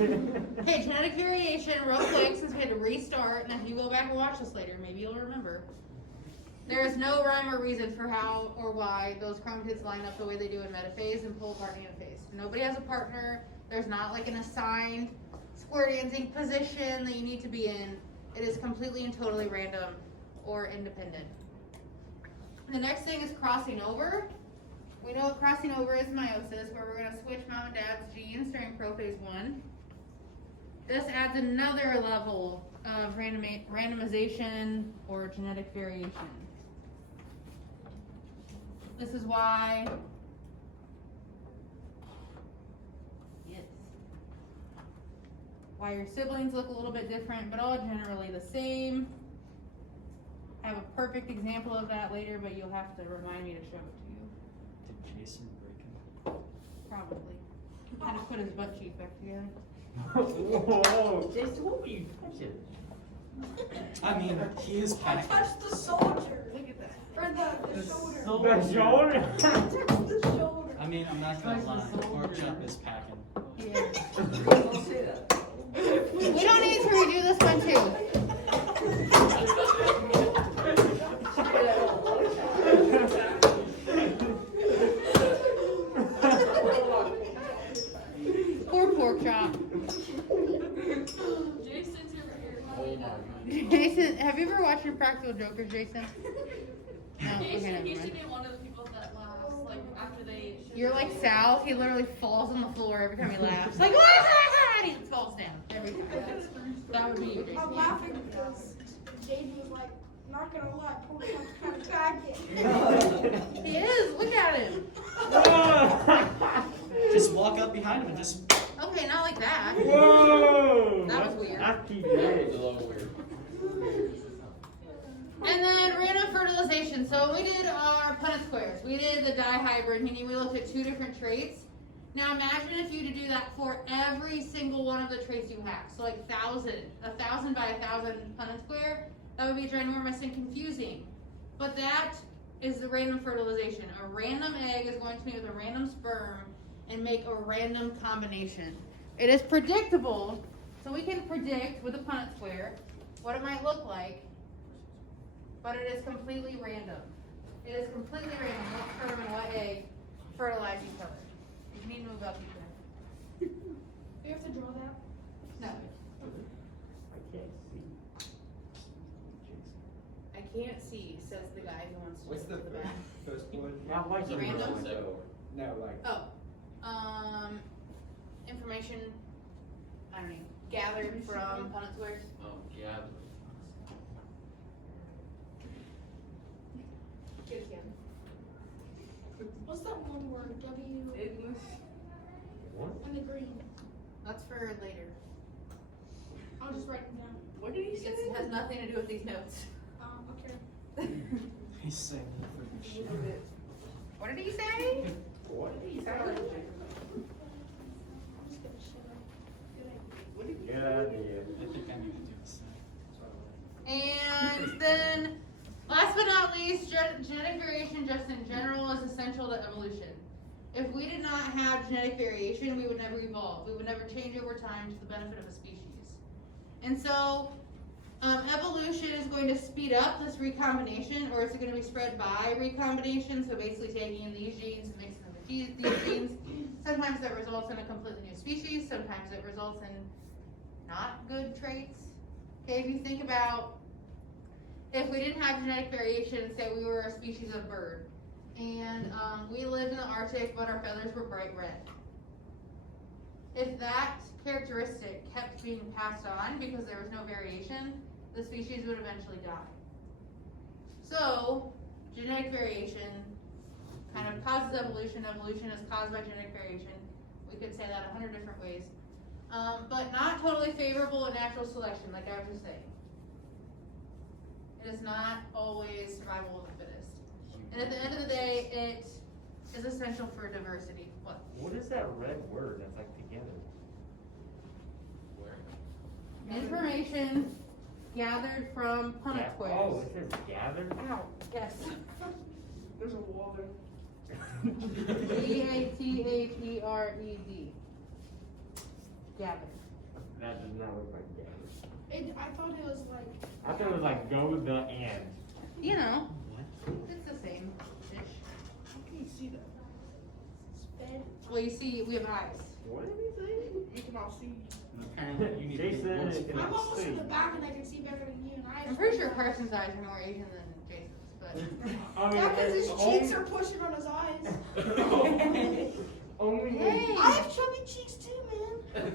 Okay, genetic variation, real quick, since we had to restart, and if you go back and watch this later, maybe you'll remember. There is no rhyme or reason for how or why those chromatids line up the way they do in metaphase and pull apart anaphase. Nobody has a partner. There's not like an assigned square dancing position that you need to be in. It is completely and totally random or independent. The next thing is crossing over. We know what crossing over is meiosis, where we're going to switch mom and dad's genes during prophase 1. This adds another level of randomization or genetic variation. This is why, why your siblings look a little bit different, but all generally the same. I have a perfect example of that later, but you'll have to remind me to show it to you. Did Jason break him? Probably. I had to put his butt cheek back together. Whoa! Jason, what were you touching? I mean, he is I packing. touched the soldier. Look at that. Or the shoulder. The shoulder? I touched the shoulder. I mean, I'm not gonna lie, pork chop is packing. Yeah. Don't say that. We don't need to redo this one too. Poor pork chop. Jason's Jason, have you ever watched Impractical Jokers, Jason? No, okay, He never should mind. be one of the people that laughs, like, after they... You're like Sal, he literally falls on the floor every time he laughs. Like, what is that? He falls down every time. That would be you, Jason. I'm laughing because Jaden was like, not gonna lie, pork chop's kind of faggot. He is, look at him. Just walk up behind him and just. Okay, not like that. Whoa! That was weird. That's keep it. And then random fertilization. So we did our Punnett squares. We did the dihybrid, meaning we looked at 2 different traits. Now imagine if you to do that for every single one of the traits you have. So like 1,000 by 1,000 Punnett square. That would be ginormous and confusing. But that is the random fertilization. A random egg is going to meet with a random sperm and make a random combination. It is predictable, so we can predict with a Punnett square what it might look like, but it is completely random. It is completely random what sperm and what egg fertilize each other. You need to move up each Do you have to draw that? No. I can't see. I can't see, says the guy who wants to What's the look at the back. first one? Now, why you Random? No, like. Oh, information, I don't know, gathered from Punnett squares. Oh, yeah. What's that one word? W What? and the green. That's for later. I'll just write it down. What did he say? It has nothing to do with these notes. Okay. He's saying freaking shit. What did he say? What? I'm just gonna shut up. Good idea. Good idea. I think I need to do the same. And then, last but not least, genetic variation just in general is essential to evolution. If we did not have genetic variation, we would never evolve. We would never change over time to the benefit of a species. And so, evolution is going to speed up this recombination, or it's going to be spread by recombination, so basically taking in these genes and mixing them with these genes. Sometimes that results in a completely new species, sometimes it results in not good traits. Okay, if you think about if we didn't have genetic variation, say we were a species of bird, and we lived in the Arctic, but our feathers were bright red. If that characteristic kept being passed on because there was no variation, the species would eventually die. So, genetic variation kind of causes evolution. Evolution is caused by genetic variation. We could say that 100 different ways. But not totally favorable in natural selection, like I was just saying. It is not always survival of the fittest. And at the end of the day, it is essential for diversity. What? What is that red word that's like together? Information gathered from Punnett squares. Oh, it says gather? Ow. Yes. There's a wall there. G-A-T-H-E-R-E-D. Gathered. That does not look like Gary. I thought it was like. I thought it was like go the and. You know, What? it's the same ish. How can you see that? Sped. Well, you see, we have eyes. What did he say? You can all see. Apparently you need to Jason get one is speed. I'm almost in see. the back and I can see better than you and I. I'm pretty sure Carson's eyes are more Asian than Jason's, but. I mean, Yeah, because his only- cheeks are pushing on his eyes. Only Hey. I have chubby cheeks too, man.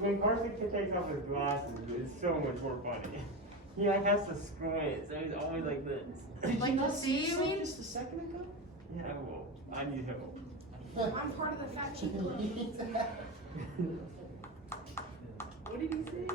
when Carson takes off his glasses, it's so much more funny. He like has to squint, so he's always like this. Did Like you to not see you, something mean? just a second ago? Yeah, well, I need help. I'm part of the fat cheek club. What did he say?